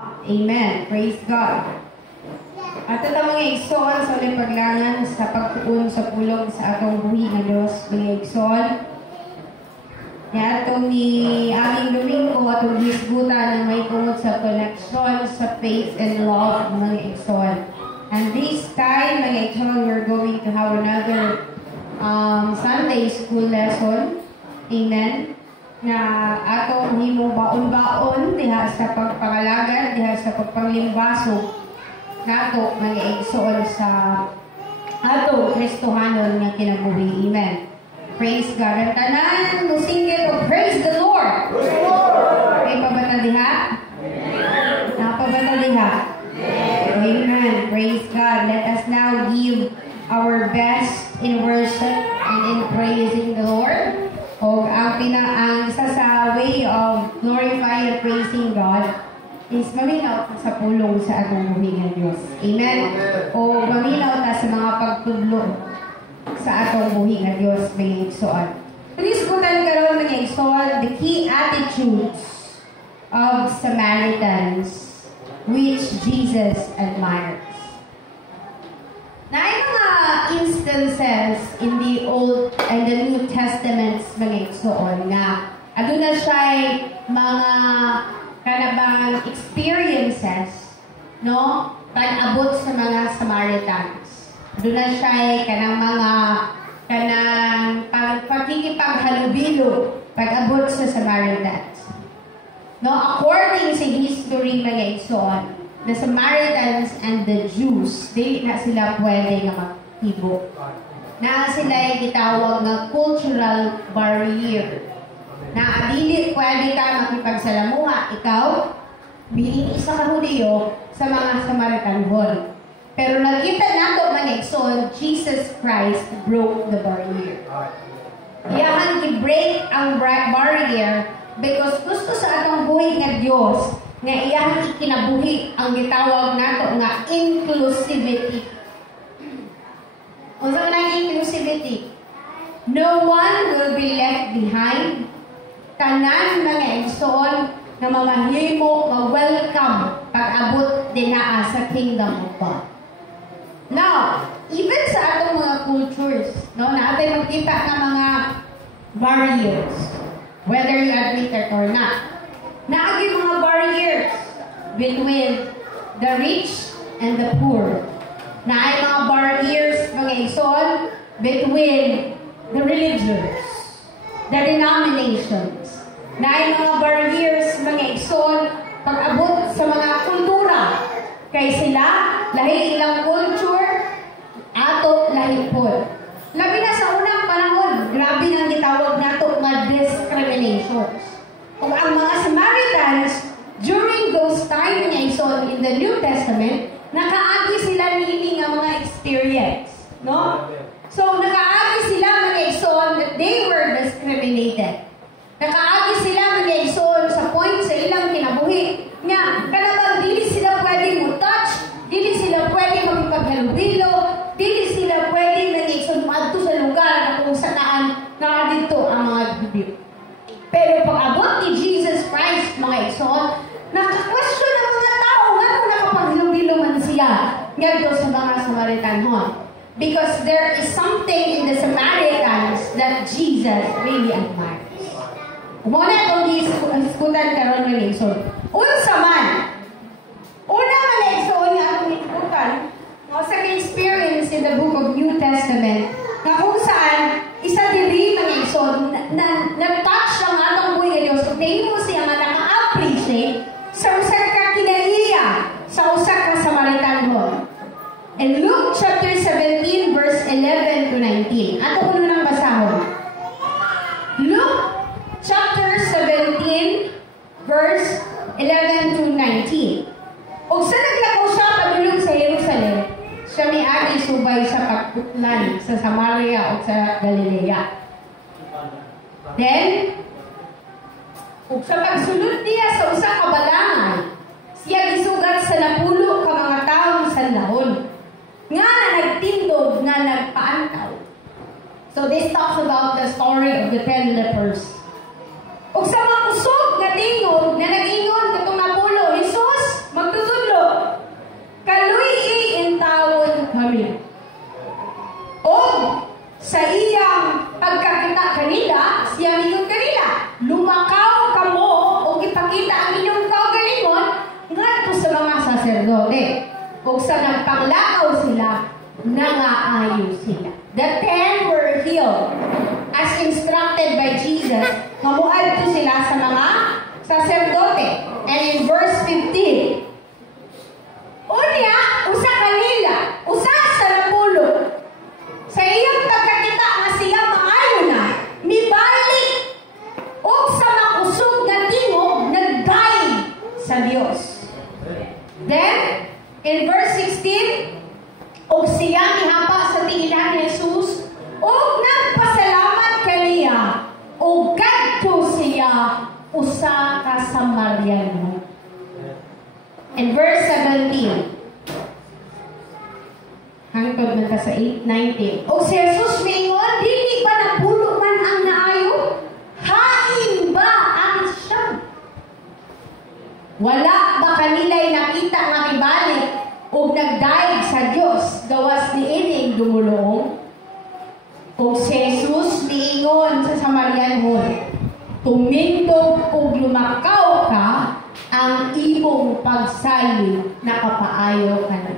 Amen. Praise God. At ito mga igsoon sa ulit paglangan sa pagtuon sa pulong sa atong buhi nga Diyos, mga igsoon. Atong ni aming Domingo atong hisgutan na may tungod sa connection sa faith and love, mga igsoon. And this time, mga igsoon, we're going to have another Sunday school lesson. Amen. Na atong himo baon-baon diha sa pagpangalagan, diha sa pagpanglimbasog nato mga igsoon sa ato Kristohanon nga kinabuhi. Amen. Praise God. Ang tanan musinggit o praise the Lord. Praise the Lord. Kay pabata diha? Napabata diha? Amen. Praise God. Let us now give our best in worship and in praising the Lord. O ang isa sa way of glorifying and praising God is maminaw sa pulong sa atong buhi nga Diyos. Amen? O maminaw ta sa mga pagtudlo sa atong buhi nga Diyos, mga igsoon. Please kutan karon mga igsoon, the key attitudes of Samaritans which Jesus admires. Na ay mga instances in the Old and the New Testaments mga igsoon nga aduna siya'y mga kanabang experiences, no? Pag-abot sa mga Samaritans. Aduna siya'y kanang mga pagkikipaghalubilo pag-abot sa Samaritans. No? According sa history mga igsoon, the Samaritans and the Jews, di na sila pwede nga magtibo. Na sila ay gitawag ng cultural barrier. Na adili pwede ka makipagsalamuha, ikaw, biing isa ka Hudiyo sa mga Samaritanhon. Pero nakita nato mga igsoon, Jesus Christ broke the barrier. Iyahan i-break ang barrier because gusto sa atong buhay nga Diyos nga iyang ikinabuhi ang gitawag nato nga inclusivity. Unsa man ang inclusivity? No one will be left behind. Tanan mga igsoon na mamahimo ma-welcome pag-abot dinaa sa kingdom of God. Now, even sa atong mga cultures, no, natin magkita ng mga barriers, whether you admit it or not. Naagi mga barriers between the rich and the poor. Naay mga barriers, mga igsoon, between the religions, the denominations. Naay mga barriers, mga igsoon, pag-abot sa mga kultura. Kay sila, lahi ilang culture, ato lahi po. Labi na sa unang panahon, grabe nang gitawag nato nga discriminations. Kung ang mga Samaritans, during those time nga igsoon in the New Testament, nakaagi sila nini nga mga experience. No? So, nakaagi sila mga igsoon that they were discriminated. Nakaagi sila mga igsoon sa point sa ilang kinabuhi. Nga, kanabang dili sila pwede mo touch, dili sila pwede magpaghalubilo, dili sila pwede mga igsoon maadto sa lugar na kung saan nga dito ang mga Judyo. Pero pag-abot ni Jesus Christ, mga igsoon, naka-question ng mga tao nga kung nakapaghalubilo man siya ngadto sa mga Samaritanhon. Because there is something in the Samaritans that Jesus really admires. Muna itong iskutan karon ng igsoon. Unsa man, una man igsoon nga atong iskutan, sa experience in the book of New Testament, na kung saan, isa diri mga igsoon, na-touch ang atong buhay ng Diyos, kung mo siya nga naka-appreciate sa usa ka kinaiya, sa usa ka Samaritanhon. In Luke chapter 17, verse 11 to 19. Ato kuno nang basahon. Luke chapter 17, verse 11 to 19. Og sa naglakaw siya padulong sa Jerusalem, siya miagi subay sa pagputlan sa Samaria o sa Galilea. Then, ug sa pagsulod niya sa usa ka balangan, siya gisugat sa napulo ka mga taong sanlahon nga nagtindog nga nagpaantaw. So this talks about the story of the 10 lepers. Ug sa mga kusog nga tingog na nag-ingon katong napulo, Jesus, saserdote. Ug sa nagpanglakaw sila, nangaayo sila. The 10 were healed as instructed by Jesus. Mamuadto sila sa mga saserdote. And in verse 15, unya, usa kanila, usa sa napulo. Sa iyang pagkakita nga siya maayo na, mibalik ug sa makusog na tingog nagdaig sa Dios. Then, in verse 16, ug siya mihapa sa tinginan ni Jesus, ug nagpasalamat kaniya, ug kadto siya usa ka Samaryano. In verse 17, hangtod na ka sa 8:19. O si Jesus mingon, dili ba napulo man ang naayo? Hain ba ang siya? Wala ba kanila'y nakita nga ibalik o nagdaig sa Dios gawas ni ining dumulong? O si Jesus miingon sa Samarianhon, tumindog o lumakaw ka, ang imong pagsayo nakapaayo ka na.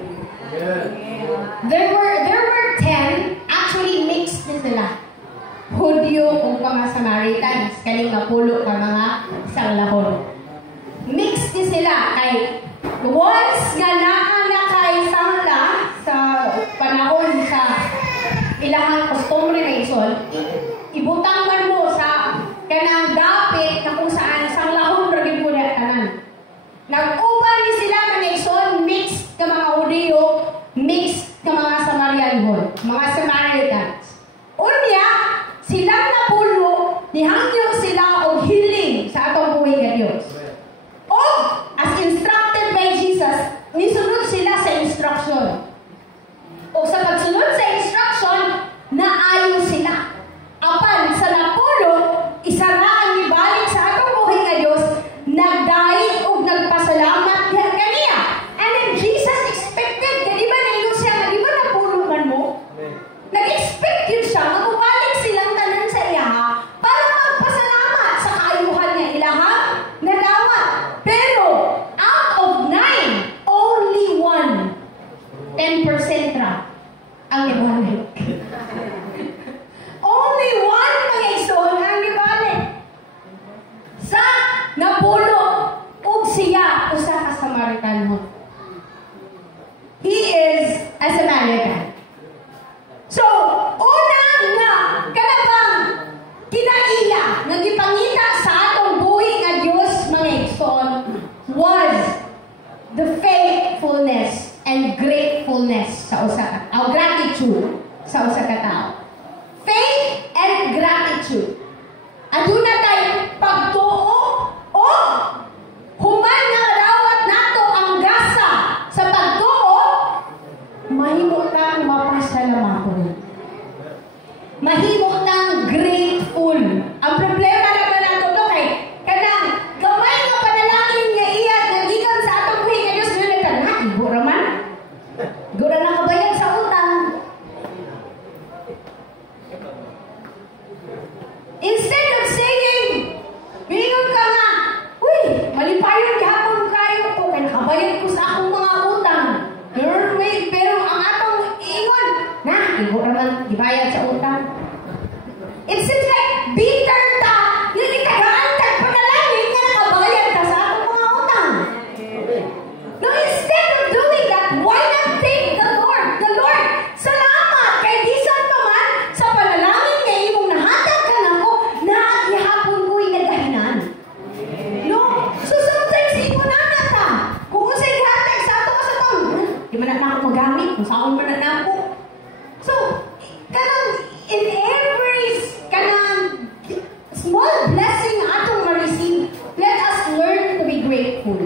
There were 10, actually mixed na sila. Hudyo o mga Samaritans, kaling mapulo ka mga sanglahon. Mixed na sila kay once nga na kay sangla sa panahon sa ilahang customary na isol, ibutang man mo sa kanang dapit na kung saan sanglahon ragin mo na tanan. Nag-uban ni sila mga isol, mixed ka mga Hudyo, mixed ka mga Samarianhon, mga Samaritans. Unya, silang napulo, nihangyo sila og hiling sa atong buhay nga Dios. O, as instructed by Jesus, nisunod sila sa instruction. O sa pagsunod sa instruction, naayo sila. Apan sa napulo, isa na ang ibalik sa atong buhay nga Dios, nagdaig og nagpasalamat kaniya. And then Jesus expected, di ba na yun siya, di ba napulo man mo? Nag-expect yun siya, magubalik silang tanan sa iyaha para magpasalamat sa kaayuhan niya ilaha na dawat. Pero, out of 9, only 1, 10% ra ang ibalik. Only 1 mga igsoon ang ibalik. Sa napulo, ug siya, usa ka Samaritan mo. He is a Samaritan. So, una nga, kanabang kinaiya, nagipangita sa atong buhi nga Dios mga igsoon, was the faithfulness and gratefulness sa usa ka, o gratitude sa usa ka tao. Faith and gratitude. Aduna tay pagtuo o human nga dawat nato ang gasa sa pagtuo, mahimo tang mapasalamaton. Mahimo tang grateful. Ang problema naman nato to kay kanang gamay nga panalangin nga iya nagikan sa atong buhi nga Dios nga nagkana, ibo ra man. Gura na kabayad sa utang. Instead of saying, mingon ka nga, uy, malipayon gihapon kayo ko, kaya nakabayad ko sa akong mga utang. Pero ang atong ingon, na, ibo naman, ibayad sa utang. It seems like bitter ta, yun ikagaantag panalangin nga nakabayad ka sa atong mga utang. No, instead of doing that, why not thank the Lord? The Lord, salamat kay bisan pa man sa panalangin nga imong nahatag ka nako na gihapon ko'y nagahinan. No? So sometimes imo na ta. Kung unsay gihatag sa ato sa tong, di man na ako magamit, kung saan man na ako. So, kanang in every kanang small blessing atong ma-receive, let us learn to be grateful.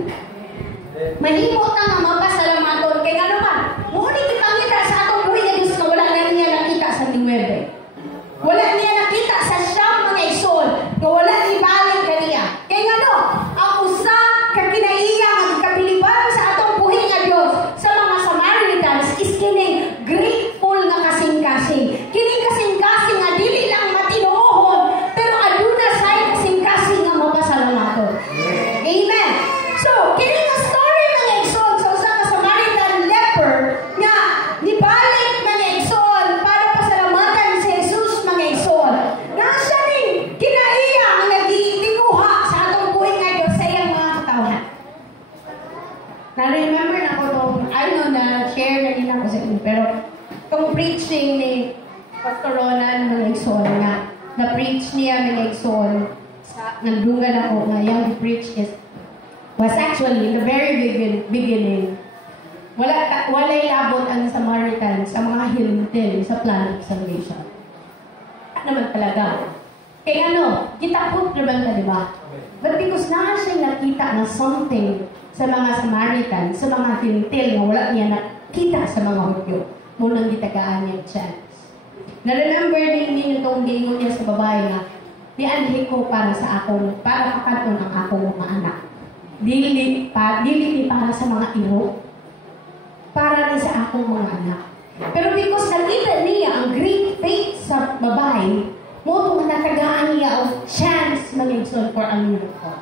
Mahimo ta nga mapasalamaton kay ano man, muni kitangita sa atong buhay nga Dios nga wala na niya nakita sa Ninuebe. Wala niya nakita sa siyang mga isol nga wala ni balik kaniya. Kay ngano, ang usa ka kinaiya nga kapiliban sa atong buhay nga Dios sa mga Samaritans is kining grateful nga kasing-kasing. Kining kasing-kasing nga dili lang matinuohon pero aduna say kasing-kasing nga mapasalamaton. Amen. So, kining story mga igsoon sa Na-remember na ko itong, I know na share na din ako sa inyo, pero itong preaching ni Pastor Ronan mga igsoon nga, na-preach niya mga igsoon sa nandungan ako nga yung preach was actually in the very beginning. Walay labot ang Samaritan sa mga hilintil sa plan of salvation. Naman talaga. Kaya kita po naman ka, di ba? But because na siya nakita na something sa mga Samaritan, sa mga hilintil na wala niya nakita sa mga Hudyo, munang gitagaan niya chance. Na-remember din niyo itong gingon niya sa babae nga, nianhi ko para pakaton ang akong mga anak. Dili para sa mga iro, para rin sa akong mga anak. Pero because nakita niya ang great faith sa babae, mo itong natagaan niya of chance mga igsoon for a miracle.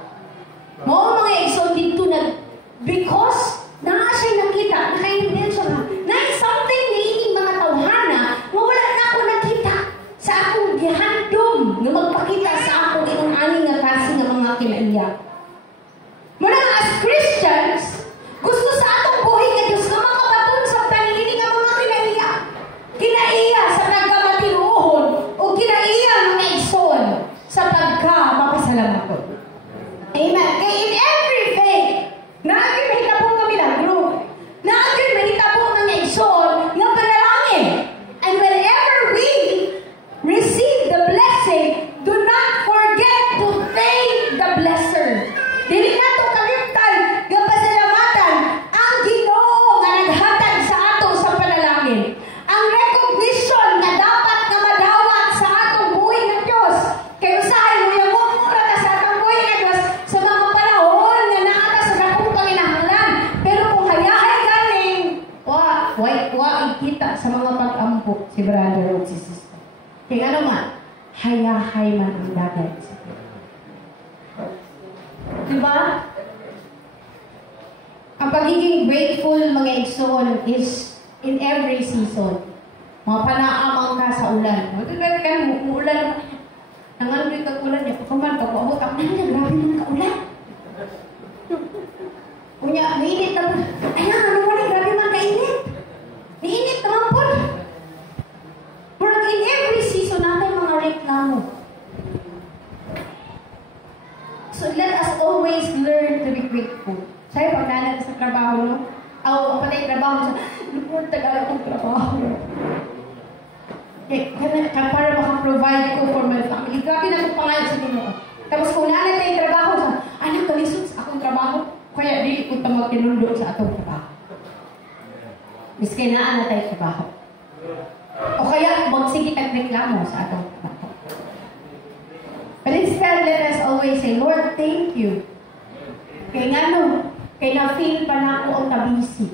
Mo mga igsoon dito na because na siya nakita, nakaintin siya na something ni mga tawhana, wala na ako nakita sa akong gihandom na magpakita sa akong inong aning nga kasi nga mga kinaiyak. Muna as Christians, gusto sa atong buhay nga Diyos nga makabaton sa tanili nga mga kinaiyak. Kinaiya sa nagkamatinuhon o kinaiya mga igsoon sa pagka-mapasalamat. Amen. Kaya in every faith, naagin mahitapong kami lang, group. Naagin mahitapong mga igsoon nga panalangin. And whenever we receive the blessing, do not forget to thank the blesser. Dili na ito kalimtan nga pasalamatan ang Ginoo nga naghatag sa ato sa panalangin. Ang recognition na dapat na madawat sa atong buhay ng Diyos. Kaya usahay mo yung mura ka sa atong buhay ng Diyos sa mga panahon na naata sa dakong panginahanglan. Pero kung hayahay galing, ikita sa mga pag-ampo si brother o si sister. Kaya ano man, hayahay man ang dagat. Diba? Ang pagiging grateful mga igsoon is in every season. Mga panaamang ka sa ulan. Magkagat ka na, umuulan naman. Nangalulit ang ulan niya. Pagkaman, pag-uabot ako, grabe naman ka-ulan. Kunya, mainit naman. Ay nga, ano man, grabe man kainit. Mainit naman po. Pero in every season natin mga reklamo. So let us always learn to be grateful. Sa'yo, pag nalang sa trabaho, no? Ang patay trabaho, lupon, tagal akong trabaho. Para makaprovide ko for my family. Grabe na itong pangalan sa Ginoo. Tapos kung nalang tayong trabaho, anak, kalisod sa akong trabaho, kaya dili ko tamang kinundo sa atong trabaho. Miski na tayong trabaho. O kaya, magsigit ang reklamo sa atong trabaho. But instead, let us always say, Lord, thank you. Kaya nga kaya na-feel pa na ako ang tabisi.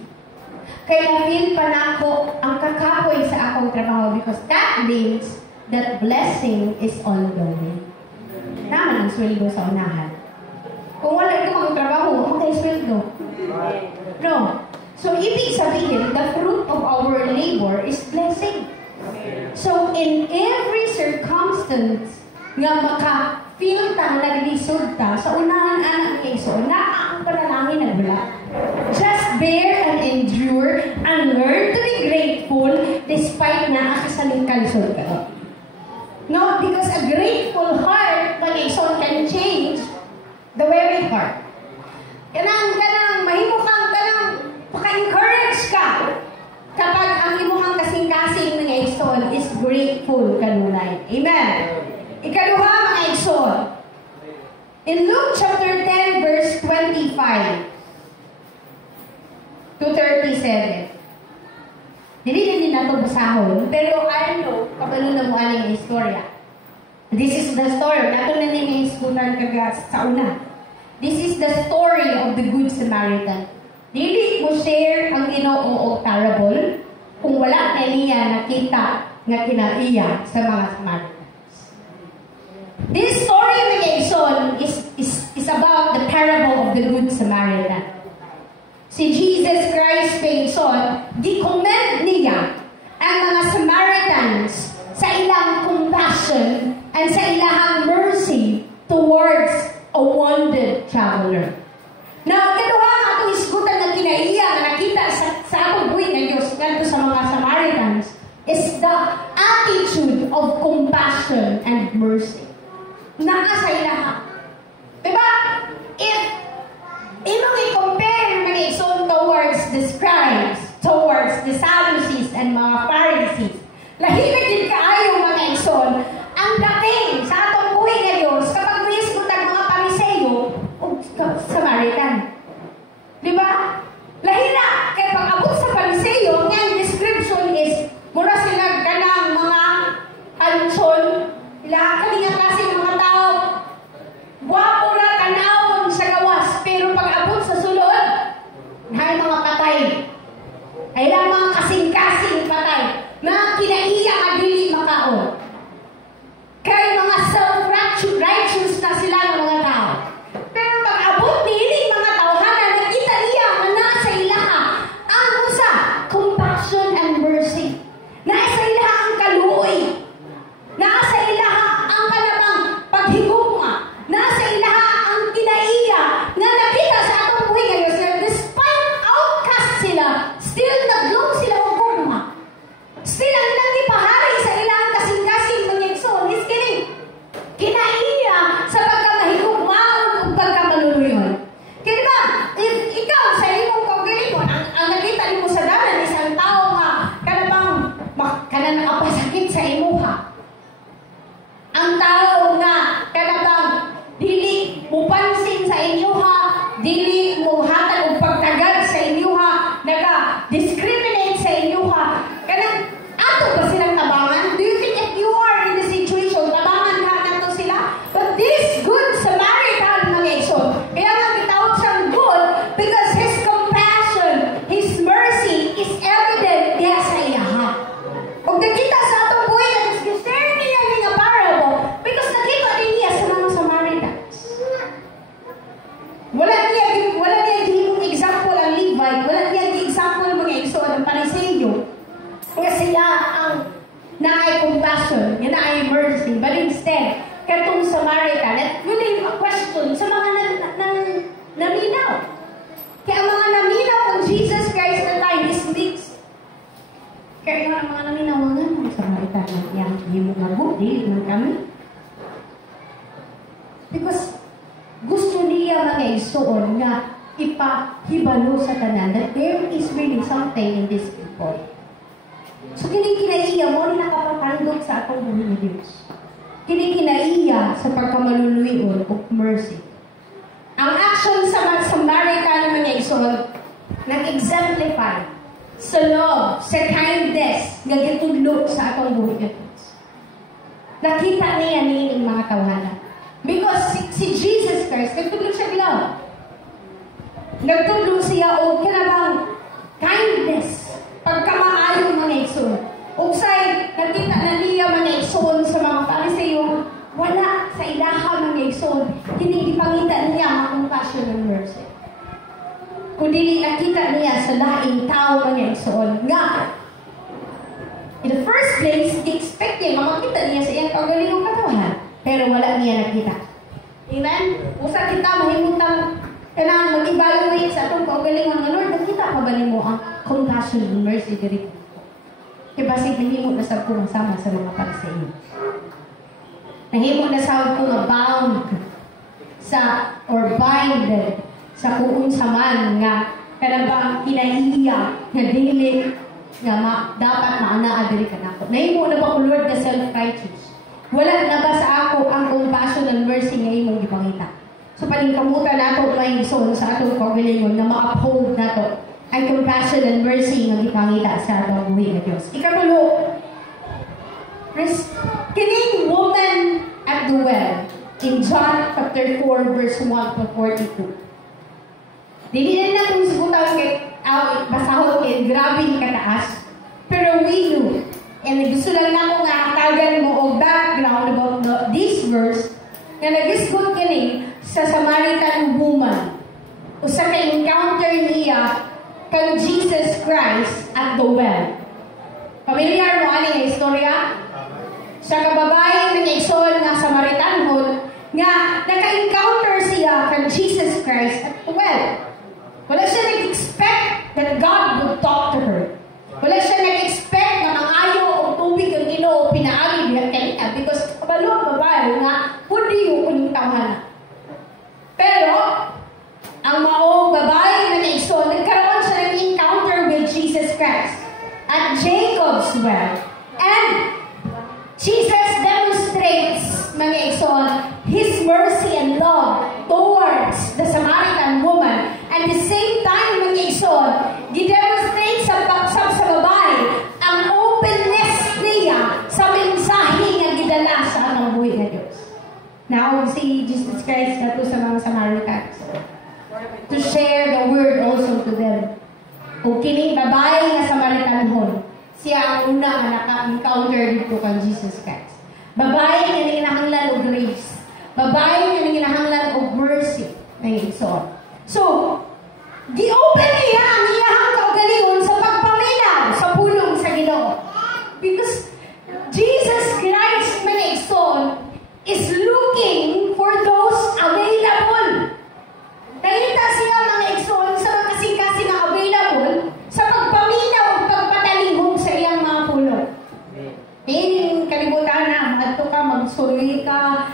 Kaya na-feel pa na ako ang kakapoy sa akong trabaho because that means that blessing is ongoing. Naman ang sweldo sa unahan. Kung wala ito magtrabaho, ang sweldo. No. So, ibig sabihin, the fruit of our labor is blessing. So, in every circumstance, nga maka-feel ta, naglisod ta, sa unahan anak ni Iso, na ang panalangin nagbala. Just bear and endure and learn to be grateful despite na akasaling kalisod ka. No, because a grateful heart, pag Iso can change the very heart. Kanang, mahimo kang, paka-encourage ka kapag ang imuhang kasing-kasing ng Iso is grateful kanunay. Amen. Ikaduha mga igsoon. In Luke chapter 10 verse 25 to 37. Dili din nato basahon, pero I know kabalo na mo aning istorya. This is the story. Nato na ni iskutan kaga sa una. This is the story of the Good Samaritan. Dili mo share ang Ginoo og parable kung wala na niya nakita nga kinaiya sa mga Samaritan. This story mga igsoon is about the parable of the Good Samaritan. Si Jesus Christ mga igsoon, di-commend niya ang mga Samaritans sa ilang compassion and sa ilang mercy towards a wounded traveler. Now, kaduha nga itong isgutan na and mercy. Naa sa ilaha. Diba? If imong i-compare mga igsoon towards the scribes, towards the Sadducees and mga Pharisees, lahimik din kaayo mga igsoon, ang dating sa atong buhay nga Diyos kapag mismo tag mga Pariseo o Samaritan. Diba? Lahina, kaya pag-abot sa Pariseo, ang description is mura sila ganang mga halutson, kalinga kasi mga tao, wapo na tanawon sa gawas, pero pag-abot sa sulod, ay mga patay. Ay lang mga kasing-kasing patay. Mga kinaiya adili makaon. Kaya mga self-righteous na sila ng mga tao. Pero pag-abot niling mga tawhanan, nakita niya na sa ilaha ang usa, compassion and mercy. Nasa ilaha ang kaluoy. Nasa ilaha ang kanabang paghigugma. Nasa ilaha ang kinaiya na nakita sa atong buhay ngayon sila. Despite outcast sila, still naglong sila o gugma. Still ang ilang ipahari sa ilang kasing-kasing mga igsoon is kinaiya sa pagkamahigugma o pagkamaluluyon. Kaya diba, if ikaw sa imong kaugalingon, ang nakita mo sa dalan isang tao nga kanabang nakapasakit sa imuha. Ang tao nga kanabang dili mo pansin sa inyuha, dili mo hatag og pagtagad sa inyuha, naga-discriminate sa inyuha. Kanang ato ba silang tabangan? Do you think if you are in the situation, tabangan ka nato sila? But this good Samaritan mga igsoon, kaya nga gitawag siyang good because his compassion, his mercy is evident diha sa ilaha. Og nakita sa atong buhay na share niya nga parable because nakita din niya sa mga Samaritans. Wala niya gihimong example ang Levite, wala niya example mga igsoon ang Pariseo. Kaya sila ang naay compassion, yung naay mercy, but instead, katong Samaritan, at really a question sa mga naminaw. Kaya ang mga naminaw kung Jesus Christ na time is mixed. Kaya ang mga naminaw, mga Samaritan na yung himong mabuti, hindi kami. Because gusto niya mga igsoon nga ipahibalo sa tanan that there is really something in these people. So kinikinaiya mo na nakapapandog sa atong buhay ng Diyos. Kinikinaiya sa pagkamaluluyon o mercy. Ang action sa Samaritan mga igsoon nag-exemplify sa love, sa kindness nga gitudlo sa atong buhay ng Diyos. Nakita niya niing mga tawhana. Because si Jesus Christ, nagtudlo siya love. Nagtudlo siya o kanabang kindness, pagkamaayo mga igsoon. O say, nakita na niya mga igsoon sa mga Pariseo, wala sa ilaha mga igsoon, hindi ipangita niya mga compassion and mercy. Kundi nakita niya sa laing tao mga igsoon nga, in the first place, expect niya, makakita niya sa iyang kagalingong katawan. Pero wala niya nakita. Amen? Usa kita mahimutang kanang mag-evaluate sa atong kaugalingon nga Lord, nakita pa ba nimo ang compassion and mercy diri? Kaya basig nahimo na sa kung sama sa mga Pariseo. Nahimo na sa kung bound sa or binded sa kung sa man nga kanang kinaiya nga dili nga dapat maanaa diri kanako. Nahimo na ba ko Lord na self-righteous? Wala na ba sa ako ang compassion and mercy nga imong gipangita? So palingkamutan nato may igsoon sa atong kaugalingon na ma-uphold nato ang compassion and mercy nga gipangita sa atong buhay nga Dios. Ikatulo, kining woman at the well in John chapter 4 verse 1 to 42. Dili na natong subutan kay basahon kay grabe kataas, pero we knew. And gusto lang nako nga tagan mo og background about this verse nga nagisgot kini sa Samaritan woman. Usa ka encounter niya kang Jesus Christ at the well. Familiar mo ani nga istorya? Sa kababae nga igsoon nga Samaritanhon nga naka-encounter siya kang Jesus Christ at the well. Wala siya nag-expect that God would talk to her. Wala siya nag-expect na ang ayo o tubig ang Ginoo pinaagi diha kanina because kabalo Christ at Jacob's well. And Jesus demonstrates, mga igsoon, His mercy and love towards the Samaritan woman. At the same time, mga igsoon, gidemonstrate sa babae ang openness niya sa mensahe nga gidala sa atong buhi nga Diyos. Now, si Jesus Christ nato sa mga Samaritans to share the word also to them. O kining babae nga Samaritanhon, siya ang una nga naka-encounter dito kang Jesus Christ. Babae nga nanginahanglan og grace. Babae nga nanginahanglan og mercy. Nanginigsoon. So, gi-open niya ang iyahang kaugalingon sa pagpaminaw sa pulong sa Ginoo. Because Jesus Christ, nanginigsoon, is looking for those available. Nakita siya, mga igsoon, sa mga kasing-kasing na available sa pagpaminaw o pagpatalihog sa iyang mga pulong. Yung kalibutan na, magto ka, magsuloy ka,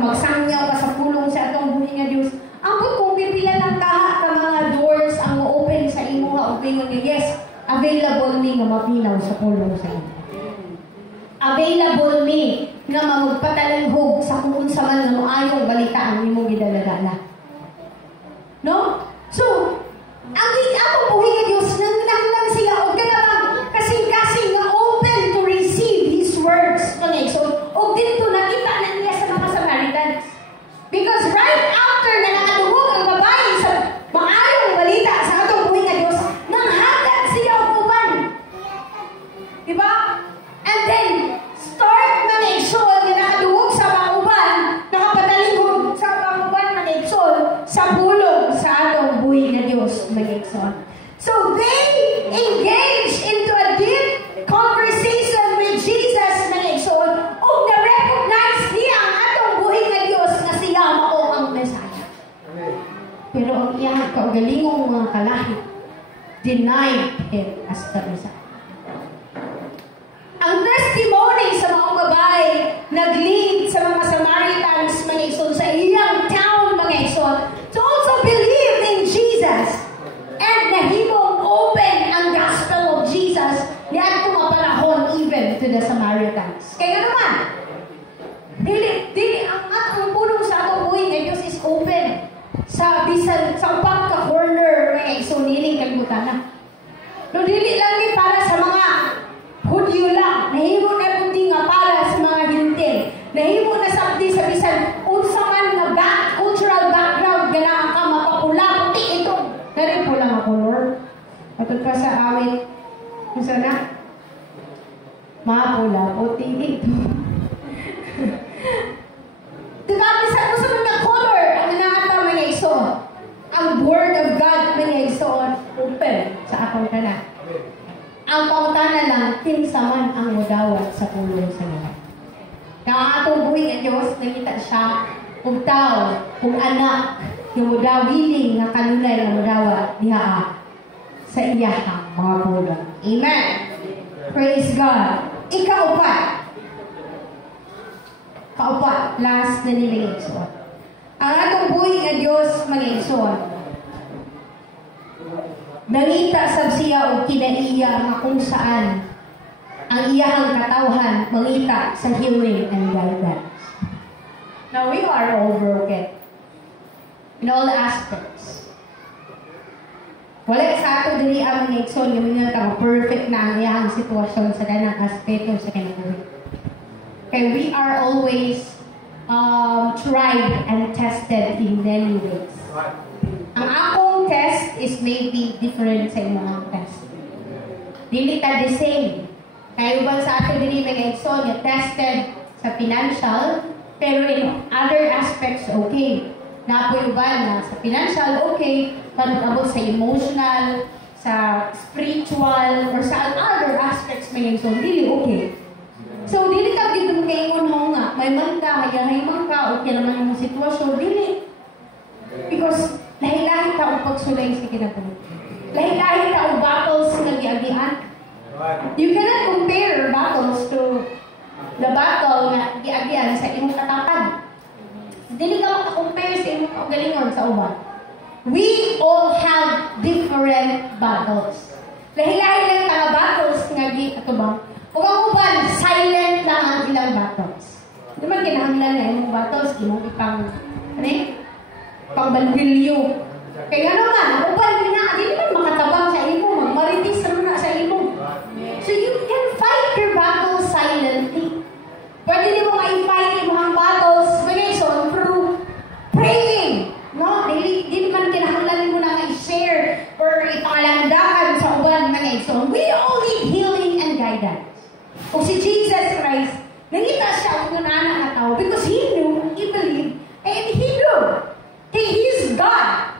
magsangyaw ka sa pulong sa atong buhi nga Diyos. Ang kung pipila lang ka mga doors ang open sa imo nga opinion ni yes, available ni nga mapinaw sa pulong sa imo. Available ni nga magpatalanghog sa kung unsa man nga moayong balita ang imong gidaladala. No? So, ang atong buhi nga Diyos nang siya og kanang kasing-kasing nga open to receive His words. Okay, so og dito nakita na niya sa mga Samaritans. Because right after na nakatuhog ang babae sa maayong balita sa atong buhi nga Diyos, nanghatag siya og uban. Diba? And then, start mga igsoon na nakatuhog sa mga uban, nakapatalihog sa mga uban mga igsoon sa pulong sa atong buhi nga Diyos mga igsoon. So they engage into a deep conversation with Jesus mga igsoon ug na-recognize niya ang atong buhi nga Diyos nga siya mao ang Messiah. Pero ang iyang kaugalingong mga kalahi denied Him as the Messiah. Ang testimony sa mga babae nag-lead sa mga Samaritans mga igsoon sa iyang town mga igsoon to also believe in Jesus and nahimong open ang gospel of Jesus niya kumapanahon even to the Samaritans. Kaya naman, dili ang pulong sa atong buhi nga Diyos is open sa bisan sa upang ka-corner mga igsoon niling kalibutan na. No, dili lang ni para sa mga Hudyo lang, nahimo na kundi nga para sa mga hintil. Nahimo na sabdi sa bisan unsa man nga cultural background gana ka mapapula puti ito. Dari pula nga color. Patod ka sa awit. Unsa na? Mapula puti ito. Diba bisan unsa man nga color ang naata mga igsoon. Ang word of God mga igsoon open sa akong tanan. Ang pautana lang, kinsa man ang mudawat sa pulong sa mga. Kaya ang atong buhi nga Diyos, nakita siya, kung tao, kung anak, yung mudawiling nga kanunay nga mudawat, diha sa iyahang mga pulong. Amen! Praise God! Ikaupat. Kaupat, last na nilang igsoon. Ang atong buhi nga Diyos, mga igsoon, nangita sab siya o kinaiya nga kung saan ang iyahang katawhan mangita sa healing and guidance. Now, we are all broken in all aspects. Wala sa ato diri ang mga igsoon nga mingon ka perfect na ang iyahang sitwasyon sa danang aspeto sa kinabuhi. Kaya we are always tried and tested in many ways. Ang akong test is maybe different sa imong test. Dili ta the same. Kaya uban sa ato dili mga igsoon nga tested sa financial, pero in other aspects okay. Napoy uban na sa financial okay, pag-abot sa emotional, sa spiritual, or sa other aspects mga igsoon dili okay. So dili ta gid kaingon mo nga may manda hayahay man ka okay naman ang sitwasyon dili. Because lahi-lahi ta ang pagsulay sa kinabuhi. Lahi-lahi ta ang battles nga giagian. You cannot compare battles to the battle nga giagian sa imong katapad. Dili ka maka-compare sa imong kagalingon sa uban. We all have different battles. Lahi-lahi lang mga battles nga ato ba? Ug ang uban silent lang ang ilang battles. Di man kinahanglan na yung battles imong ipang pangbalbilyo. Kaya nga naman, ang uban di man makatabang sa imo, magmaritis na sa imo. So you can fight your battles silently. Pwede din mo ma-fight yung battles through praying. No? Di man kinahanglan mo na i-share or ipangalandakan sa uban mga igsoon. We all need healing and guidance. Kung si Jesus Christ, nangita siya kung nana nga tao because He knew, He believed, and He knew. He's God.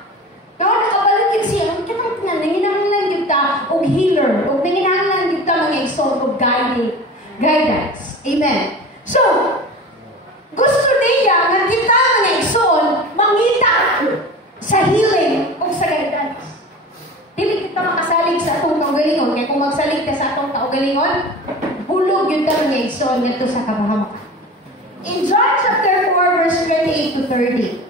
No? Nakabalagin siya, ang kitang nanginahanglan yung ta o healer, o nanginahanglan yung ta mga igsoon o guidance. Amen. So, gusto niya nga kita mga igsoon mangita sa healing o sa guidance. Dili kita makasalig sa atong kaugalingon. Kaya kung magsalig ka sa atong kaugalingon, hulog yun ka mga igsoon nito sa kapahamakan. In John chapter 4 verse 28 to 30,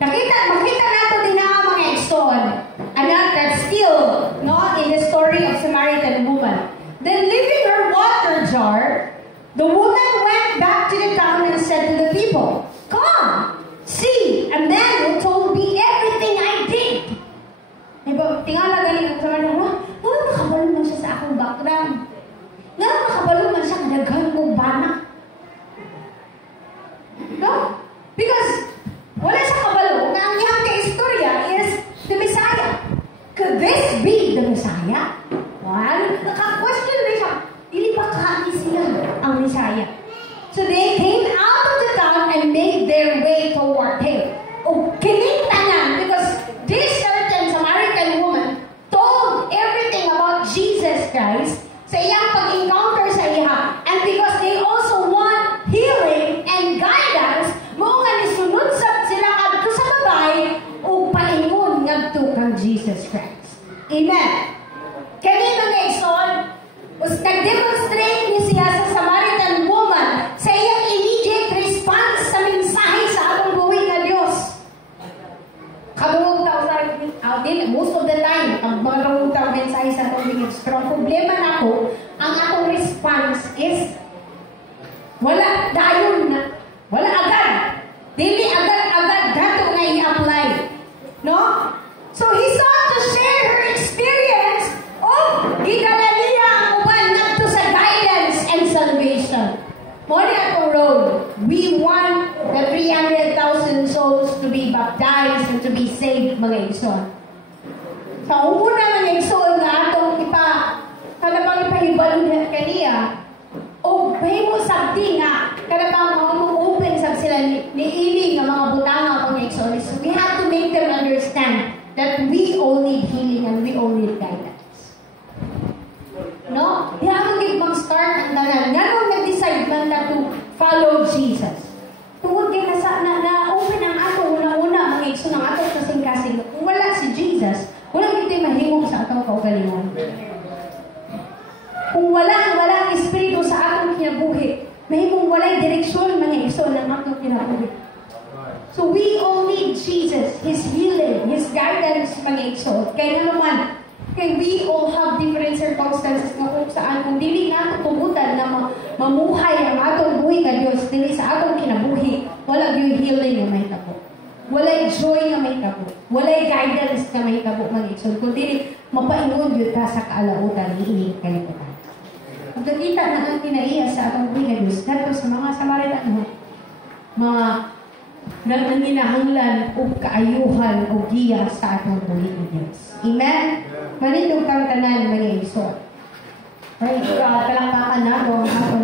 makita nato din na mga igsoon, that's still in the story of Samaritan woman. Then leaving her water jar, the woman went back to the town and said to the people, "Come, see, a man who told me everything I did." Diba, tingala galing ang sabi niya, nakabalo man siya sa akong background. Nakabalo man siya kadaghan kong bana. No? Because, wala siya kabalo. Ang iyang ka-istorya is the Messiah. Could this be the Messiah? Well, naka-question na siya. Dili pa kami siya ang Messiah. So they came out of the town and made their way toward Him. Kining tanan, because this certain Samaritan woman told everything about Jesus Christ sa iyang pag-encounter sa iha. And because they also want healing and guidance, mao nga nisunod sila kadto sa babay ug paingon ngadto kang Jesus Christ. Amen. Kani mga igsoon, nag-demonstrate ni siya sa Samaritan woman sa iyang immediate response sa mensahe sa atong buhay nga Dios. Kabungog tao sa most of the time, ang mga kabungog tao mensahe sa atong buhay. Pero ang problema nako, ang atong response is wala dayon na, wala agad. Dili agad dato nga i-apply. No? So he sought to share her experience of gidala niya ang uban ngadto sa guidance and salvation. Mo ni atong road, we want the 300,000 souls to be baptized and to be saved, mga igsoon. Sa una mga igsoon nga atong kanabang ipahibalo kaniya, o mahimo sabdi nga kanabang open sab sila niili nga mga butanga mga igsoon. So we have to make them understand that we all need healing and we all need guidance. No? Di ako mag-start ang tanan. Nga nung nag-decide man na to follow Jesus. Tungod kay na-open ang ato una-una mga igsoon ang ato kasing-kasing. Kung wala si Jesus, wala kita mahimong sa atong kaugalingon. Kung wala ang Espiritu sa atong kinabuhi, mahimong walay direksyon mga igsoon ang atong kinabuhi. So we all need Jesus, His healing, His guidance, mga igsoon. Kaya naman, we all have different circumstances na kung saan, kung dili na tugutan na mamuhay ang atong buhay ka Diyos, dili sa atong kinabuhi, wala yung healing na may tabo. Walay joy na may tabo. Walay guidance na may tabo, mga igsoon. Kung dili, mapaingon yun ka sa kaalautan, hihiling kalimutan. Kung nakita na ang kinaiya sa atong buhay ka Diyos, dato sa mga Samaritan, mga nanginahanglan o kaayuhan o giya sa atong buhay ng Diyos. Amen? Manindog kang tanan, mga igsoon. Praise God, palakpakan na ang